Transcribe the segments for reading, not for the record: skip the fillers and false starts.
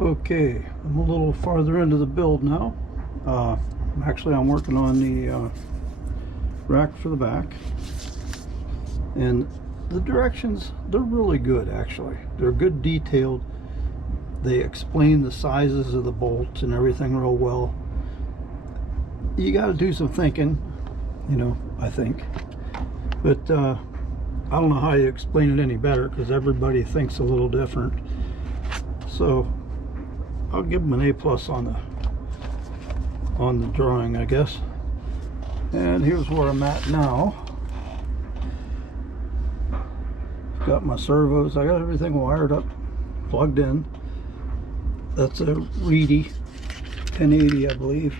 Okay, I'm a little farther into the build now. Actually, I'm working on the rack for the back, and the directions, they're really good actually. They're good detailed. They explain the sizes of the bolts and everything real well. You got to do some thinking, you know, I think. But I don't know how you explain it any better because everybody thinks a little different. So I'll give them an A+ on the drawing, I guess. And here's where I'm at now. Got my servos. I got everything wired up, plugged in. That's a Reedy 1080, I believe.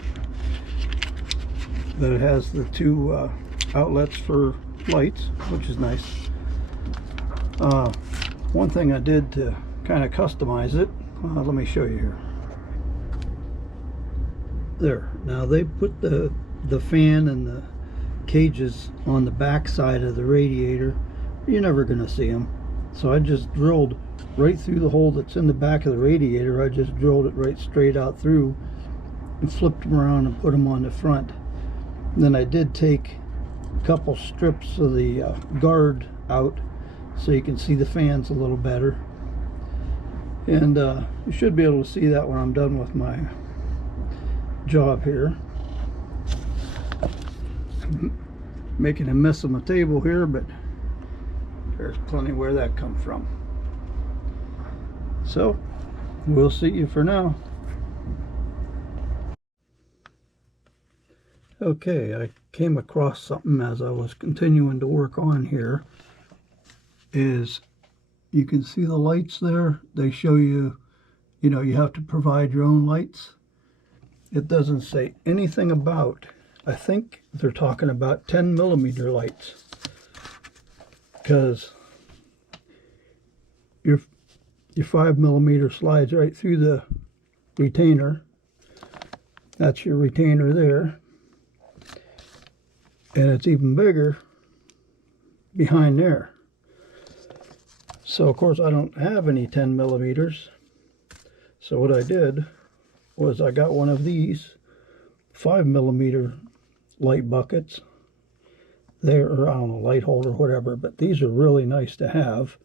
But it has the two outlets for lights, which is nice. One thing I did to kind of customize it, let me show you here. There. Now they put the fan and the cages on the back side of the radiator. You're never going to see them. So I just drilled right through the hole that's in the back of the radiator. I just drilled it right straight out through and flipped them around and put them on the front. And then I did take a couple strips of the guard out so you can see the fans a little better. And you should be able to see that when I'm done with my job here. Making a mess of my table here, but there's plenty where that comes from. So we'll see you for now. Okay, I came across something as I was continuing to work on here. Is you can see the lights there. They show you, you know, you have to provide your own lights. It doesn't say anything about, I think they're talking about 10mm lights, because your 5mm slides right through the retainer. That's your retainer there, and it's even bigger behind there. So of course I don't have any 10mm. So what I did was I got one of these 5mm light buckets. They're, I don't know, light holder, whatever, but these are really nice to have.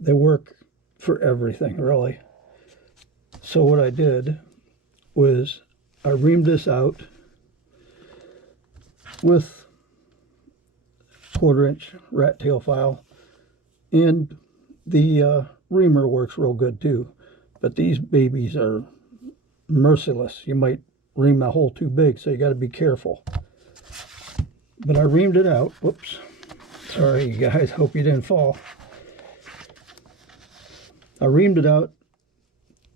They work for everything, really. So what I did was I reamed this out with 1/4" rat tail file, and the reamer works real good too. But these babies are merciless. You might ream a hole too big, so you got to be careful. But I reamed it out. Whoops. Sorry, you guys. Hope you didn't fall. I reamed it out.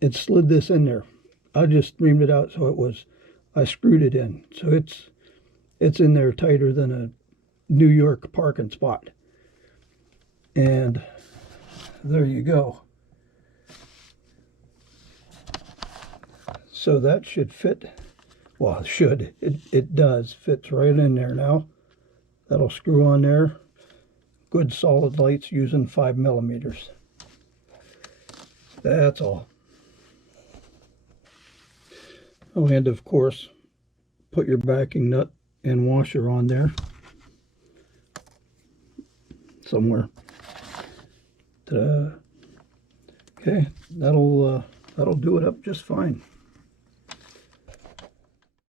It slid this in there. I just reamed it out so it was, I screwed it in. So it's in there tighter than a New York parking spot. And there you go. So that should fit. Well, it does. Fits right in there now. That'll screw on there. Good solid lights using 5mm. That's all. Oh, and of course, put your backing nut and washer on there somewhere. Ta-da. Okay, that'll do it up just fine.